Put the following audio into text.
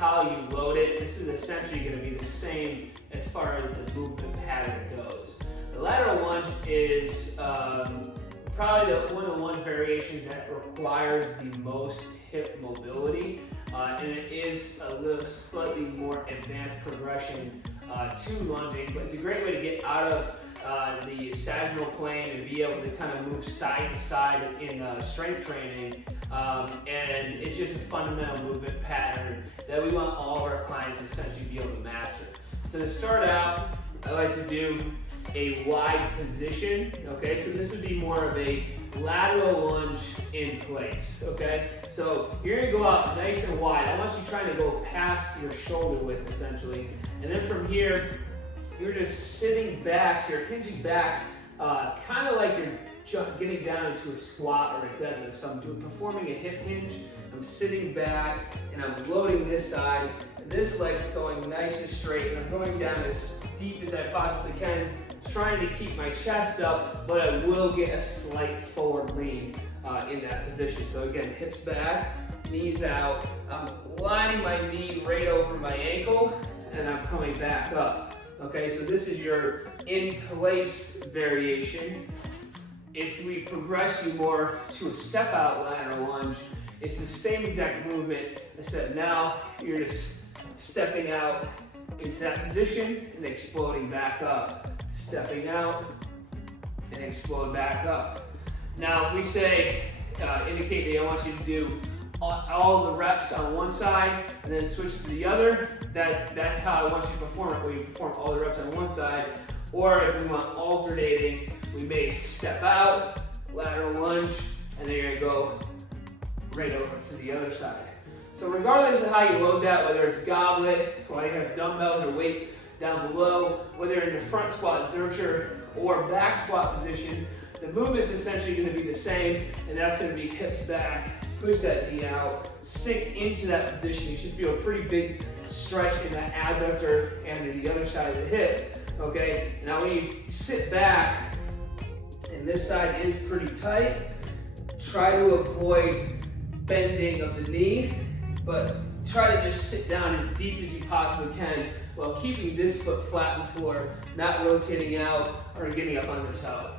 how you load it. This is essentially going to be the same as far as the movement pattern goes. The lateral lunge is probably one of the lunge variations that requires the most hip mobility, and it is a little slightly more advanced progression to lunging, but it's a great way to get out of the sagittal plane and be able to kind of move side to side in strength training, and it's just a fundamental movement pattern that we want all of our clients to essentially be able to master. So to start out, I like to do a wide position, okay? So this would be more of a lateral lunge in place, okay? So you're gonna go out nice and wide. I want you trying to go past your shoulder width, essentially. And then from here, you're just sitting back, so you're hinging back, kind of like you're getting down into a squat or a deadlift. So I'm performing a hip hinge, I'm sitting back, and I'm loading this side. This leg's going nice and straight, and I'm going down as deep as I possibly can, trying to keep my chest up, but I will get a slight forward lean in that position. So again, hips back, knees out. I'm lining my knee right over my ankle, and I'm coming back up. Okay, so this is your in place variation. If we progress you more to a step out lateral lunge, it's the same exact movement, except now you're just stepping out into that position and exploding back up. Stepping out and explode back up. Now, if we say, indicate that I want you to do all the reps on one side and then switch to the other, that's how I want you to perform it, where you perform all the reps on one side. Or if we want alternating, we may step out, lateral lunge, and then you're gonna go right over to the other side. So regardless of how you load that, whether it's goblet, whether you have dumbbells or weight down below, whether in the front squat zercher or back squat position, the movement's essentially going to be the same, and that's going to be hips back, push that knee out, sink into that position. You should feel a pretty big stretch in that adductor and the other side of the hip, okay? Now when you sit back, and this side is pretty tight, try to avoid bending of the knee, but try to just sit down as deep as you possibly can while keeping this foot flat on the floor, not rotating out or getting up on the toe.